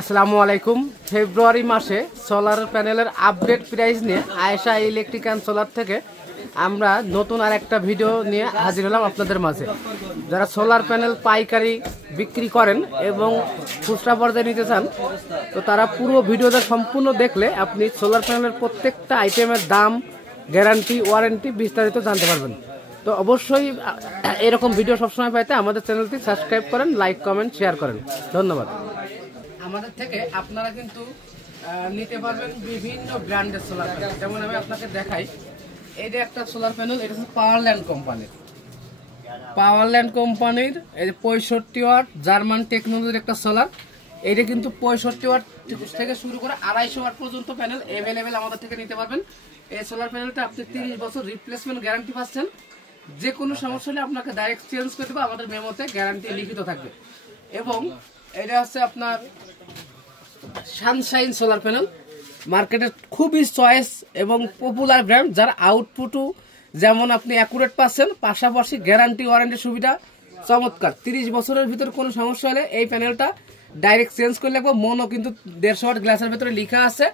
আসসালামু আলাইকুম। ফেব্রুয়ারি মাসে সোলার প্যানেলের আপডেট প্রাইস নিয়ে আয়েশা ইলেকট্রিক অ্যান্ড সোলার থেকে আমরা নতুন আর একটা ভিডিও নিয়ে হাজির হলাম আপনাদের মাঝে। যারা সোলার প্যানেল পাইকারি বিক্রি করেন এবং খুচরা পর্যায়ে নিতে চান, তো তারা পুরো ভিডিওটা সম্পূর্ণ দেখলে আপনি সোলার প্যানেলের প্রত্যেকটা আইটেমের দাম, গ্যারান্টি, ওয়ারেন্টি বিস্তারিত জানতে পারবেন। তো অবশ্যই এরকম ভিডিও সবসময় পাইতে আমাদের চ্যানেলটি সাবস্ক্রাইব করেন, লাইক, কমেন্ট, শেয়ার করেন। ধন্যবাদ। আমাদের থেকে আপনারা কিন্তু নিতে পারবেন বিভিন্ন ব্র্যান্ডের সোলার প্যানেল। যেমন আমি আপনাকে দেখাই, এই যে একটা সোলার প্যানেল, এটা হচ্ছে পাওয়ারল্যান্ড কোম্পানির। পাওয়ারল্যান্ড কোম্পানির এই যে 65 ওয়াট জার্মান টেকনোলজির একটা সোলার। এইটা কিন্তু 65 ওয়াট থেকে শুরু করে 250 ওয়াট পর্যন্ত প্যানেল অ্যাভেলেবেল আমাদের থেকে নিতে পারবেন। এই সোলার প্যানেলটা আপনি 30 বছর রিপ্লেসমেন্ট গ্যারান্টি পাচ্ছেন। যে কোনো সমস্যা হলে আপনাকে ডাইরেক্ট চেঞ্জ করে দেবো, আমাদের মেমোতে গ্যারান্টি লিখিত থাকবে। এবং এটা হচ্ছে আপনার সানশাইন সোলার প্যানেল, মার্কেটের খুবই চয়েস এবং পপুলার ব্র্যান্ড, যার আউটপুটও যেমন আপনি অ্যাকুরেট পাচ্ছেন, পাশাপাশি গ্যারান্টি ওয়ারেন্টি সুবিধা চমৎকার। 30 বছরের ভিতরে কোনো সমস্যা হলে এই প্যানেলটা ডাইরেক্ট চেঞ্জ করে লাগবে। মনও কিন্তু 150 ওয়াট গ্লাসের ভিতরে লেখা আছে।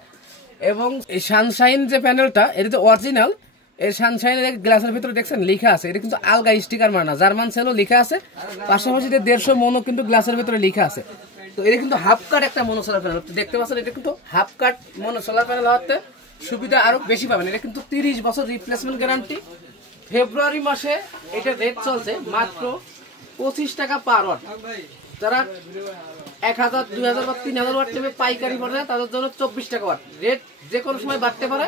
এবং এই সানশাইন যে প্যানেলটা, এটা তো অরিজিনাল। এই সানশাইনের গ্লাসের ভিতরে দেখছেন লেখা আছে, এটা কিন্তু আলগা স্টিকার মারা, জার্মান সেলও লেখা আছে। পাশাপাশি 150 মনও কিন্তু গ্লাসের ভিতরে লেখা আছে। তো এটা কিন্তু হাফ কাট একটা মনো সোলার প্যানেল দেখতে পাচ্ছেন। এটা কিন্তু হাফ কাট মনো সোলার প্যানেল হওয়াতে সুবিধা আরো বেশি পাবেন। এটা কিন্তু 30 বছর রিপ্লেসমেন্ট গ্যারান্টি। ফেব্রুয়ারি মাসে এটা রেট চলছে মাত্র 25 টাকা পার ওয়াট। যারা 1000, 2000 বা 3000 ওয়াট নেবে পাইকারি পর্যায়ে, তাদের জন্য 24 টাকা ওয়াট। রেট যে কোনো সময় বাড়তে পারে,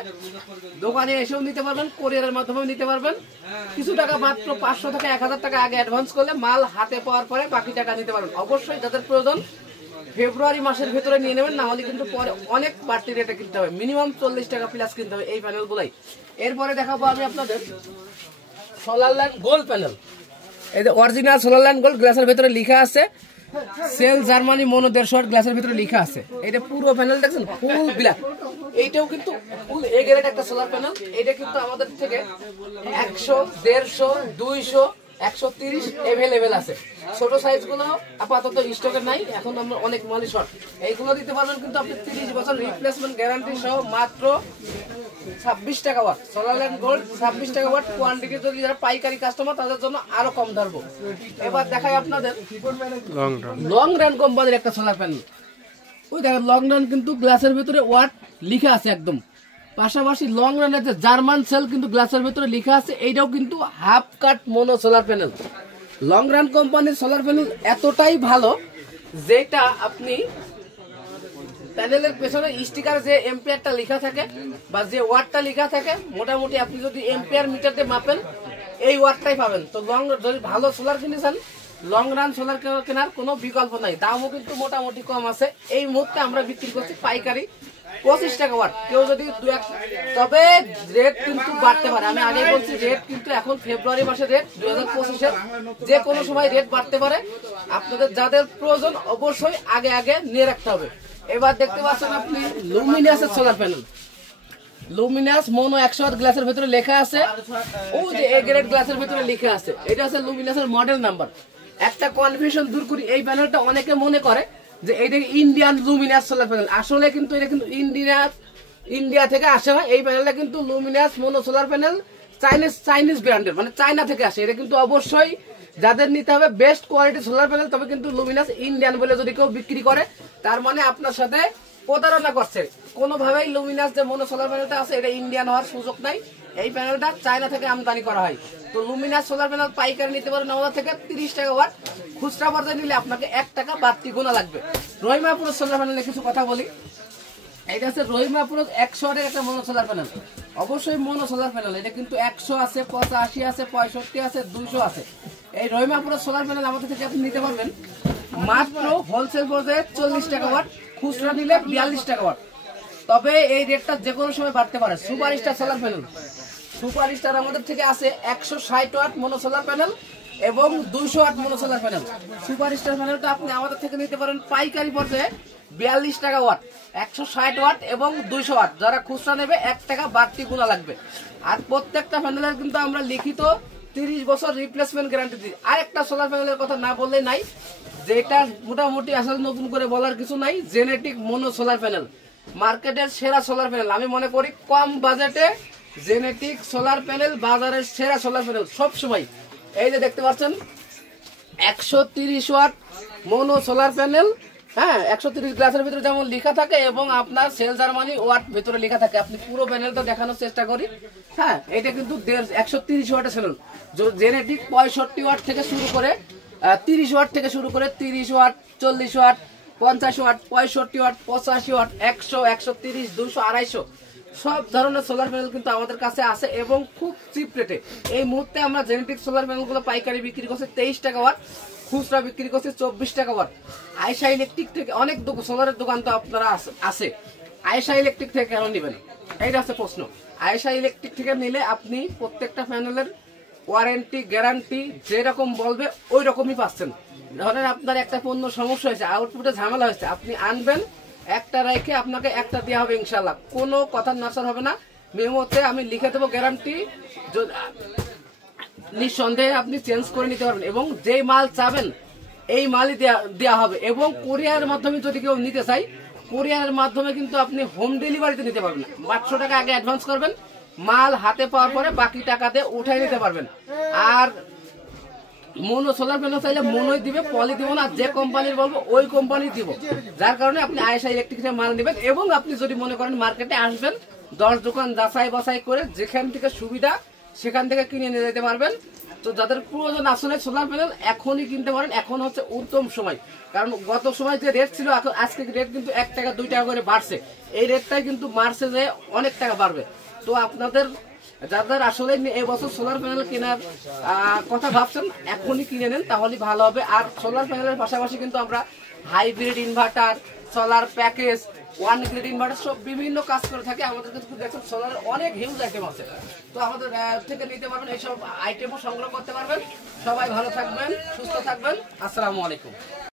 দোকানে এসেও নিতে পারবেন, কোরিয়ারের মাধ্যমেও নিতে পারবেন। কিছু টাকা মাত্র 500 থেকে 1000 টাকা আগে অ্যাডভান্স করলে মাল হাতে পাওয়ার পরে বাকি টাকা নিতে পারবেন। অবশ্যই যাদের প্রয়োজন ফেব্রুয়ারি মাসের ভিতরে নিয়ে নেবেন, না হলে কিন্তু পরে অনেক বাড়তি রেটে কিনতে হবে। মিনিমাম 40 টাকা প্লাস কিনতে হবে এই প্যানেলগুলাই। এরপরে দেখাবো আমি আপনাদের সোলারল্যান্ড গোল্ড প্যানেল। এই যে অরিজিনাল সোলারল্যান্ড গোল্ড, গ্লাসের ভিতরে লেখা আছে সেল জার্মানি মনো 150 ওয়াট, গ্লাসের ভিতরে লেখা আছে। এটা পুরো প্যানেল দেখছেন ফুল ব্ল্যাক। এইটাও কিন্তু ফুল এ গ্রেড একটা সোলার প্যানেল। এটা কিন্তু আমাদের থেকে 100, 150, 200, 130 অ্যাভেলেবেল আছে। ছোট সাইজ গুলো আপাতত স্টকে নাই, এখন আমরা অনেক মালই শর্ট। এইগুলো দিতে পারবেন কিন্তু আপনি 30 বছর রিপ্লেসমেন্ট গ্যারান্টি সহ মাত্র 26 টাকা ওয়াট। সোলারল্যান্ড গোল্ড 26 টাকা ওয়াট। কোয়ান্টিটি যদি যারা পাইকারি কাস্টমার, তাদের জন্য আরো কম ধরবো। এবার দেখাই আপনাদের লং রান কোম্পানির একটা সোলার প্যানেল। ওই দেখেন লং রান কিন্তু গ্লাসের ভিতরে ওয়াট লেখা আছে একদম। পাশাপাশি লং রানের যে জার্মান সেল কিন্তু গ্লাসের ভিতরে লেখা আছে। এইটাও কিন্তু হাফ কাট মনো সোলার প্যানেল। লং রান কোম্পানির সোলার প্যানেল এতটাই ভালো, যেটা আপনি প্যানেলের পেছনে স্টিকার যে এম্পিয়ারটা লেখা থাকে বা যে ওয়াটটা লেখা থাকে, মোটামুটি আপনি যদি এম্পিয়ার মিটার দিয়ে মাপেন এই ওয়াটটাই পাবেন। তো যদি ভালো সোলার কিনেছেন, লং রান সোলার কেনার কোনো বিকল্প নাই। দামও কিন্তু মোটামুটি কম আছে। এই মুহূর্তে আমরা বিক্রি করছি পাইকারি 25 টাকা ওয়াট। কেউ যদি তবে রেট কিন্তু বাড়তে পারে। আমি আগে বলছি রেট কিন্তু এখন ফেব্রুয়ারি মাসের রেট 2025-এর, যে কোনো সময় রেট বাড়তে পারে। আপনাদের যাদের প্রয়োজন অবশ্যই আগে আগে নিয়ে রাখতে হবে। এবার দেখতে পাচ্ছেন আপনি লুমিনাসের সোলার প্যানেল। লুমিনাস মনো 100 ওয়াট, গ্লাসের ভিতরে লেখা আছে। ওই যে এ গ্রেড গ্লাসের ভিতরে লেখা আছে। এটা আছে লুমিনাসের মডেল নাম্বার। একটা কনফিউশন দূর করি, এই প্যানেলটা অনেকে মনে করে যে এইটা ইন্ডিয়ান লুমিনাস সোলার প্যানেল। আসলে কিন্তু এটা কিন্তু ইন্ডিয়া থেকে আসে না। এই প্যানেলটা কিন্তু লুমিনাস মনো সোলার প্যানেল চাইনিজ ব্র্যান্ডের, মানে চায়না থেকে আসে। এটা কিন্তু অবশ্যই যাদের নিতে হবে বেস্ট কোয়ালিটি সোলার প্যানেল। তবে কিন্তু লুমিনাস ইন্ডিয়ান বলে যদি কেউ বিক্রি করে, তার মানে আপনার সাথে প্রতারণা করছে। কোনোভাবেই লুমিনাস যে মনো সোলার প্যানেলটা আছে, এটা ইন্ডিয়ান হওয়ার সুযোগ নাই। এই প্যানেলটা চায়না থেকে আমদানি করা হয়। তো লুমিনাস সোলার প্যানেল পাইকারি নিতে পারেন আমাদের থেকে 30 টাকা ওয়াট। খুচরা পর্যায়ে নিলে আপনাকে 1 টাকা বাড়তি গোনা লাগবে। রহিমাপুর সোলার প্যানেলে কিছু কথা বলি। এটা হচ্ছে রহিমাপুর 100 ওয়াটের একটা মনো সোলার প্যানেল। অবশ্যই মনো সোলার প্যানেল। এটা কিন্তু 100 আছে, 85 আছে, 65 আছে, 200 আছে। এই রহিমাপুর সোলার প্যানেল আমাদের থেকে আপনি নিতে পারবেন মাত্র হোলসেল পর্যায়ে 40 টাকা ওয়াট, খুচরা নিলে 42 টাকা ওয়াট। তবে এই রেটটা যে কোনো সময় বাড়তে পারে। সুপারস্টার সোলার প্যানেল, সুপারস্টার আমাদের থেকে আছে 160 ওয়াট মনো সোলার প্যানেল এবং 200 watt mono solar panel. Superstar প্যানেলটা আপনি আমাদের থেকে নিতে পারেন পাইকারি পর্যায়ে 42 টাকা ওয়াট, 160 ওয়াট এবং 200 ওয়াট। যারা খুচরা নেবে 1 টাকা বাড়তি গুণা লাগবে। আর প্রত্যেকটা প্যানেলের কিন্তু আমরা লিখিত 30 বছর রিপ্লেসমেন্ট গ্যারান্টি দিই। আরেকটা সোলার প্যানেলের কথা না বললেই নাই, যেটা মোটামুটি আসলে নতুন করে বলার কিছু নাই, জেনেটিক মোনো সোলার প্যানেল মার্কেটের সেরা সোলার প্যানেল। আমি মনে করি কম বাজেটে জেনেটিক সোলার প্যানেল বাজারের সেরা সোলার প্যানেল সবসময়। এই যে দেখতে পাচ্ছেন 130 ওয়াট মোনো সোলার প্যানেল, হ্যাঁ 130 গ্লাসের ভিতরে যেমন লেখা থাকে এবং আপনার সেল জার্মানি ওয়াট ভিতরে লেখা থাকে। আপনি পুরো প্যানেলটা দেখানোর চেষ্টা করি। হ্যাঁ এটা কিন্তু 130 ওয়াটের প্যানেল, জেনেটিক 65 ওয়াট থেকে শুরু করে 30 ওয়াট থেকে শুরু করে 30 watt, 40 watt, 50 watt, 65 watt, 85 watt, 100, 130, 200, 250 সব ধরনের সোলার প্যানেল কিন্তু আমাদের কাছে আছে এবং খুব চিপ রেটে। এই মুহূর্তে আমরা জেনেটিক সোলার প্যানেলগুলো পাইকারি বিক্রি করছি 23 টাকা ওয়াট, খুচরা বিক্রি করছি 24 টাকা ওয়াট। আয়েশা ইলেকট্রিক থেকে অনেক সোলারের দোকান তো আপনারা আছে, আয়েশা ইলেকট্রিক থেকে কেন নেবেন? এইটা হচ্ছে প্রশ্ন। আয়েশা ইলেকট্রিক থেকে নিলে আপনি প্রত্যেকটা প্যানেলের ওয়ারেন্টি গ্যারান্টি যেরকম বলবে ওই রকমই পাচ্ছেন। ধরেন আপনার একটা পণ্য সমস্যা হয়েছে, আউটপুটে ঝামেলা হয়েছে, আপনি আনবেন একটা রেখে আপনাকে একটা দেওয়া হবে ইনশাল্লাহ, কোনো কথা নড়চড় হবে না। মেমোতে আমি লিখে দেবো গ্যারান্টি, নিঃসন্দেহে আপনি চেঞ্জ করে নিতে পারবেন এবং যেই মাল চাবেন এই মালই দেওয়া হবে। এবং কোরিয়ারের মাধ্যমে যদি কেউ নিতে চাই, কোরিয়ারের মাধ্যমে কিন্তু আপনি হোম ডেলিভারিতে নিতে পারবেন। 500 টাকা আগে অ্যাডভান্স করবেন, মাল হাতে পাওয়ার পরে বাকি টাকা দিয়ে উঠাই নিতে পারবেন। আর মোনো সোলার প্যানেল চাইলে মোনোই দিবে, পলি দিব না, যে কোম্পানির বলবো ওই কোম্পানি দিব। যার কারণে আপনি আয়েশা ইলেকট্রিকের মাল নেবেন এবং আপনি যদি মনে করেন মার্কেটে আসবেন 10 দোকান যাচাই বাছাই করে যেখান থেকে সুবিধা সেখান থেকে কিনে নিয়ে যেতে পারবেন। তো যাদের প্রয়োজন আসলে সোলার প্যানেল এখনই কিনতে পারেন, এখন হচ্ছে উত্তম সময়। কারণ গত সময় যে রেট ছিল আজকে রেট কিন্তু 1 টাকা 2 টাকা করে বাড়ছে, এই রেটটাই কিন্তু মার্চে যে অনেক টাকা বাড়বে। তো আপনাদের যাদের আসলে এই বছর সোলার প্যানেল কেনার কথা ভাবছেন এখনই কিনে নেন, তাহলে ভালো হবে। আর সোলার প্যানেলের পাশাপাশি কিন্তু আমরা hybrid inverter, solar package, 1 grid inverter সব বিভিন্ন কাজ করে থাকে। আমাদের কিন্তু দেখছেন সোলারের অনেক হিউজ আইটেম আছে, তো আমাদের থেকে নিতে পারবেন, এইসব আইটেমও সংগ্রহ করতে পারবেন। সবাই ভালো থাকবেন, সুস্থ থাকবেন। আসসালামু আলাইকুম।